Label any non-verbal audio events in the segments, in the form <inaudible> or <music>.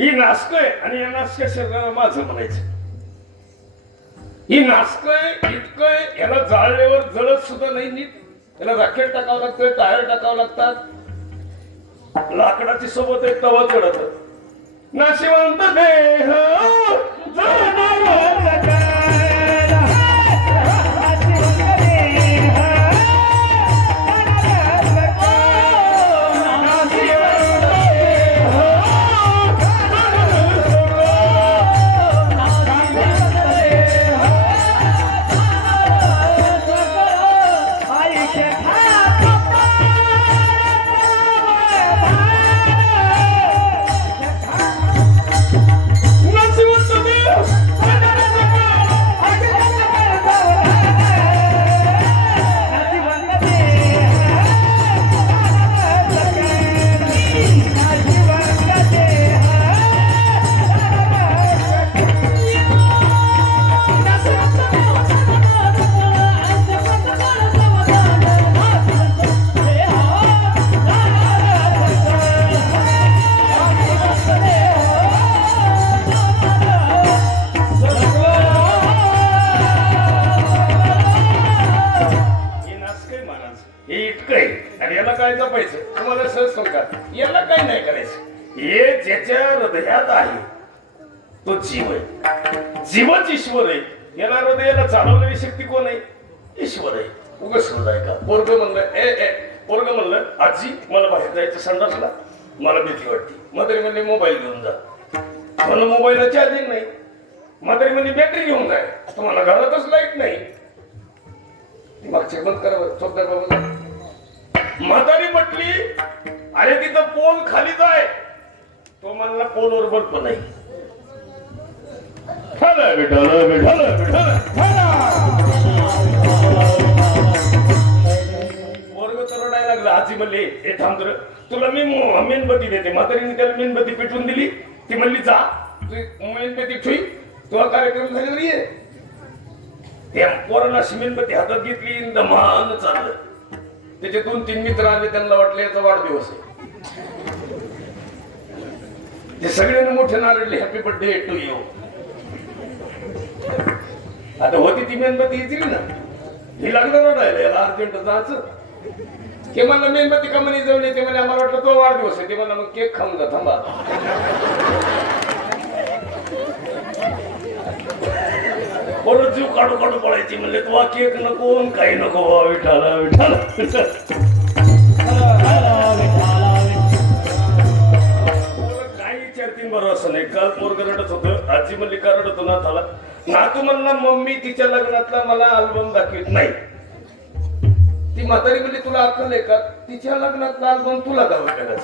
ही नासकय आणि या नाचक्या शरीराला माझं म्हणायचं. ही नासकय इतकंय याला जाळल्यावर जळत सुद्धा नाही नीट. याला राखेल टाकावं लागतं टायर टाकावं लागतात. लाकडाची सोबत एक तवा चढत. नाशिवंत देह आणि याला काय जपायचं? तुम्हाला सहज सांगा याला काय नाही करायचं? हे ज्याच्या हृदयात आहे तो जीव आहे. जीवच ईश्वर आहे. याला हृदयाला चालवणारी शक्ती कोण आहे? ईश्वर आहे. उगस हृदय का पोरग म्हणलं ए ए. पोरग म्हणलं आजी मला बाहेर जायचं संडासला. मला भीती वाटते. म्हातारी म्हणली मोबाईल घेऊन जा. मला मोबाईलला चार्जिंग नाही. म्हातारी म्हणजे बॅटरी घेऊन जाय तुम्हाला घरातच लाइट नाही. मागचे बंद करा बरं, चौकदार बाबा म्हातारी म्हटली अरे तिथं पोल खाली जाय. तो म्हणला पोलवर बल्ब नाही. ठरलं बेठालं बेठालं वर्ग लागला आजी म्हणले हे थांब तुला मी मेणबत्ती देते. म्हातारीने त्याला मेणबत्ती पेटवून दिली. ती म्हणली जा मेणबत्ती ठुई तुला कार्यक्रम झाले ये. त्या पोरांना अशी मेणबत्ती हातात घेतली दमान चाललं. त्याचे दोन तीन मित्र आले त्यांना वाटले याचा वाढदिवस आहे. ते सगळ्यांनी मोठे नारडले हॅपी बर्थडे टू यू आता होती ती मेणबत्ती येतील ना? ही लागलं रडायला याला अर्जंट जायचं. ते म्हणलं मेणबत्ती कमानी जाऊन येते म्हणे आम्हाला वाटलं तो वाढदिवस आहे. ते म्हणलं मग केक खाऊन जा थांबा. परत जीव काढू काढू पडायची. म्हणले तू केक नको काही नको बा विठाला विठाला काही बरं असं नाही. काल पोरग रडत होतं. आजी म्हणली का रडत होता झाला? नातू म्हणला मम्मी तिच्या लग्नातला मला अल्बम दाखवित. नाही. ती म्हातारी म्हणली तुला अक्कल आहे का? तिच्या लग्नातला अल्बम तुला दाखवत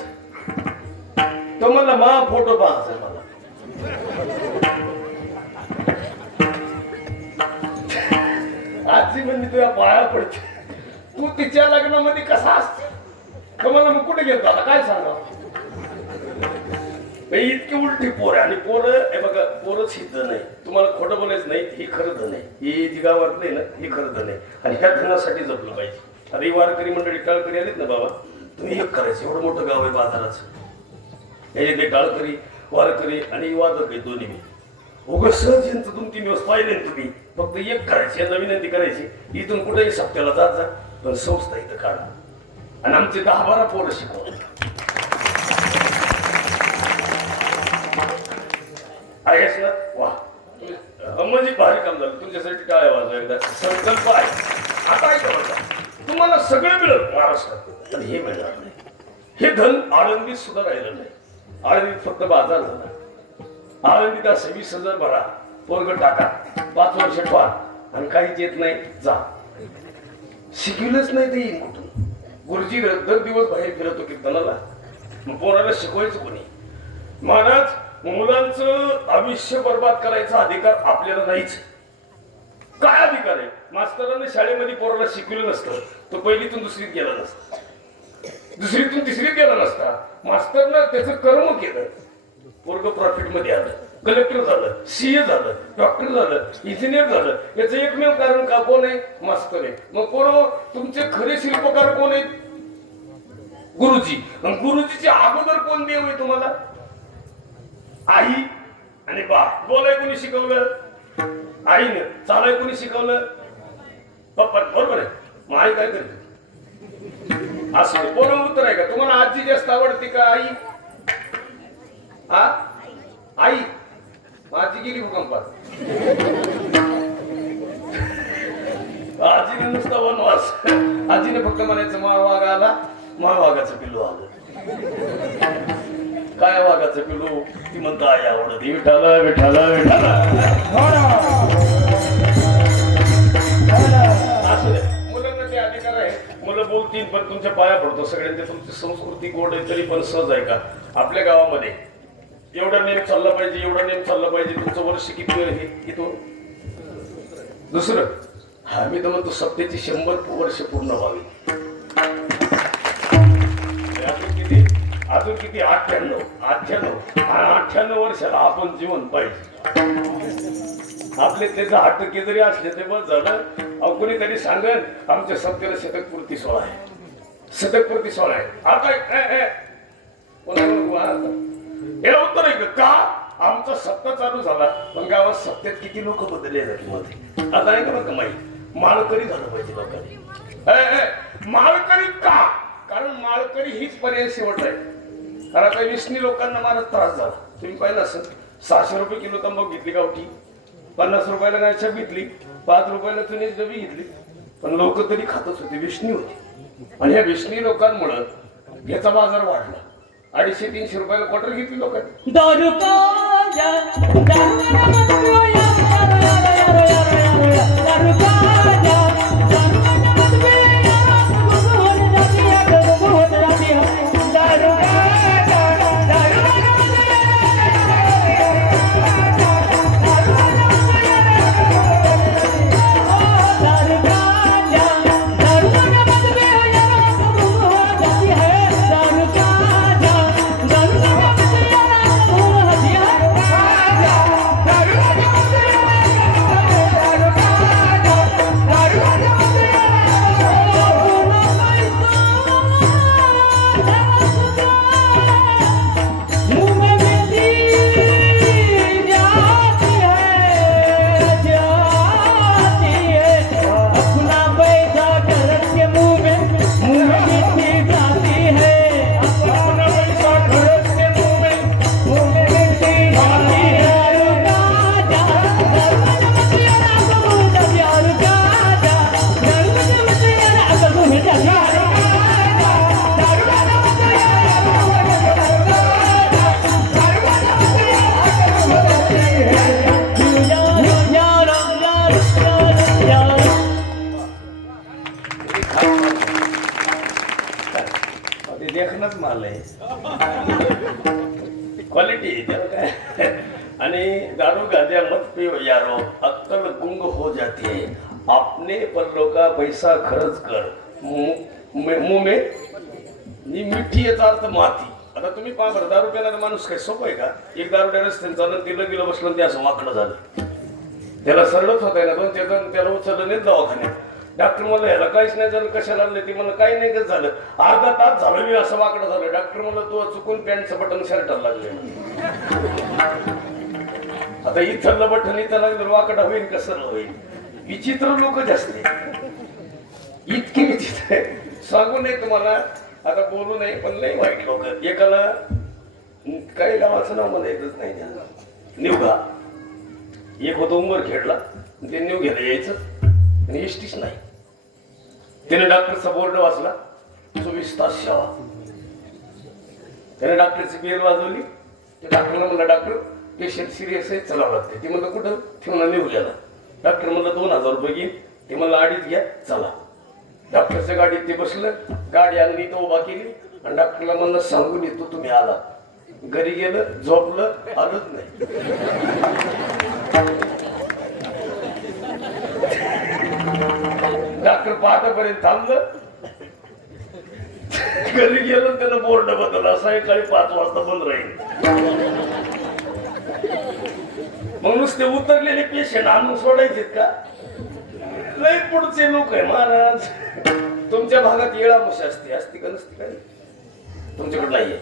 तो म्हणला मा फोटो पाहायचा मला. आजी म्हणजे तुझ्या पाया पडते. तू तिच्या लग्नामध्ये कसा असते? तर मला मग कुठे गेलो आता? काय सांगा इतकी उलटी पोर आहे आणि पोरं हे बघा पोर सिद्ध नाही. तुम्हाला खोटं बोलायचं नाही ही खरं धन आहे. ही जी गावात नाही ना ही खरं धन आहे. आणि ह्या धनासाठी जपलं पाहिजे. अरे वारकरी मंडळी टाळकरी आलीत ना बाबा? तुम्ही एक करायचं एवढं मोठं गाव आहे बाजाराचं. हे ते टाळकरी वारकरी आणि वादक आहे दोन्ही मी. उगं सहज यांचं दोन तीन दिवस पाहिले तुम्ही. फक्त एक करायची यांना विनंती करायची. इथून कुठेही सप्त्याला जात जा पण संस्था इथं काढा. आणि आमचे दहा बारा पोरं शिकवा. आहेस ना वा. म्हणजे भारी काम झालं. तुमच्यासाठी काय वाजवा एकदा. संकल्प आहे. आता ऐका तुम्हाला सगळं मिळत महाराष्ट्रात. पण हे मिळणार नाही. हे धन आळंदीत सुद्धा राहिलं नाही. आळंदीत फक्त बाजार झाला. आळंदीत सव्वीस हजार भरा पोरग टाका पाच वर्ष ठेवा आणि काहीच येत नाही जा. शिकविलंच नाही ते येईन कुठून गुरुजी दर दिवस बाहेर फिरतो कीर्तनाला. मग पोराला शिकवायचं कोणी? महाराज मुलांचं आयुष्य बर्बाद करायचा अधिकार आपल्याला नाहीच. काय अधिकार आहे? मास्तरांनी शाळेमध्ये पोराला शिकविलं नसतं. तो पहिलीतून दुसरीत गेला नसता. दुसरीतून तिसरीत गेला नसता. मास्तरनं त्याचं कर्म केलं. वर्ग प्रॉफिटमध्ये आलं. कलेक्टर झालं सीए झालं डॉक्टर झालं इंजिनियर झालं. याचं एकमेव कारण का? कोण आहे? मास्तर आहे. मग पोरं तुमचे खरे शिल्पकार कोण आहेत? गुरुजी. गुरुजीचे अगोदर कोण देव आहे तुम्हाला? आई आणि बा बोलाय कोणी शिकवलं? आईने. चालाय कोणी शिकवलं? पप्पा बरोबर आहे. मग आई काय करते? असं नाही. पोरं उत्तर आहे का? तुम्हाला आजी जास्त आवडते का आई? हा? आई माझी गेली भूकंपात. आजीने नुसता वनवास. आजीने फक्त म्हणायचं महावाग आला महावागाचं पिल्लू आलं. काय वाघाचं पिल्लू? ती म्हणत आई आवडत विठाला विठाला विठाला. असं मुलांना ते अधिकार आहे. मुलं बोलतील पण तुमच्या पाया पडतो. सगळ्यांचे तुमची संस्कृती गोड आहे तरी पण सहज आहे का? आपल्या गावामध्ये एवढा नेम चालला पाहिजे एवढा नेम चालला पाहिजे तुमचं वर्ष किती आहे? किती दुसरं हा मी तर म्हणतो सत्तेची शंभर वर्ष पूर्ण व्हावी. अजून किती? अजून किती? अठ्ठ्याण्णव. अठ्ठ्याण्णव. अठ्ठ्याण्णव वर्षाला आपण जीवन पाहिजे. आपले त्याचं हटके जरी असले ते बस झालं. अहो कोणीतरी सांगन आमच्या सत्तेला शतक पूर्ती सोहळा आहे. शतक पूर्ती सोहळा आहे आता. हे याला उत्तर आहे का? आमचा सत्ता चालू झाला. पण गावात सत्तेत किती लोक बदलले जातील मध्ये आता नाही का बरं माळकरी झालं पाहिजे लोकांनी. माळकरी का? कारण माळकरी हीच पर्याय शेवट आहे. कारण आता विष्णी लोकांना मला त्रास झाला. तुम्ही पाहिलं असं सहाशे रुपये किलो तंबाखू घेतली गावठी. पन्नास रुपयाला गायछाप घेतली. पाच रुपयाला चुनीची डबी घेतली. पण लोक तरी खातच होते विष्णी होती. आणि ह्या विष्णी लोकांमुळं याचा बाजार वाढला. अडीचशे तीनशे रुपयाला क्वार्टर घेतली लोक. दारू चाललंय. <laughs> क्वालिटी आहे त्याला काय <laughs> आणि दारू गाद्या मत पियो यारो. अक्कल गुंग हो जाती. है आपने पल्लो का पैसा खर्च कर. मुंह में- मी मिठी याचा अर्थ माती. आता तुम्ही पहा बरं दारू पिणारा माणूस काय सोपं आहे का? एक दारू रस्त्याने चालत तिला गेलं बसलं ते असं वाकडं झालं. त्याला सरळच होत आहे ना दोन चार त्याला उचललं नाही दवाखान्यात. डॉक्टर मला याला काहीच नाही झालं कशाला आणलं ती मला काही नाही कसं झालं? अर्धा तास झालं मी असं वाकडं झालं. डॉक्टर मला तू चुकून पॅन्टचं बटन शर्टाला लागले आता इथलं बटन इथं लागलं वाकडा होईल कसं होईल विचित्र लोक जास्त इतके इतकी विचित्र आहे. सांगू नये तुम्हाला आता बोलू नये पण लई वाईट लोक एकाला काही गावाचं नाव मला येतच नाही निवगा. एक होतं उमर खेळला ते निव घ्यायला यायचं आणि एसटीच नाही. त्याने डॉक्टरचा बोर्ड वाचला चोवीस तास सेवा त्याने डॉक्टरची बेल वाजवली. ते डॉक्टरला म्हणलं डॉक्टर पेशंट सिरियस आहे चला लागते ते म्हणलं कुठं? ठेवणं निघू गेला डॉक्टर म्हणलं दोन हजार रुपये घे. ते म्हणलं अडीच घ्या चला. डॉक्टरच्या गाडीत ते बसलं. गाडी आणली तो उभा केली. आणि डॉक्टरला म्हणलं सांगून येतो तुम्ही आला. घरी गेलं झोपलं आलंच नाही. डॉक्टर पहाटेपर्यंत थांबलं. घरी गेलो त्याला त्यानं बोर्ड बदलला. सायंकाळी पाच वाजता बंद राहील. मग नुसते उतरलेले पेशंट आणून सोडायचे का? लय पुढचे लोक आहे महाराज. तुमच्या भागात येळा मुशी असते. असते का नसते का? तुमच्याकडे नाहीये.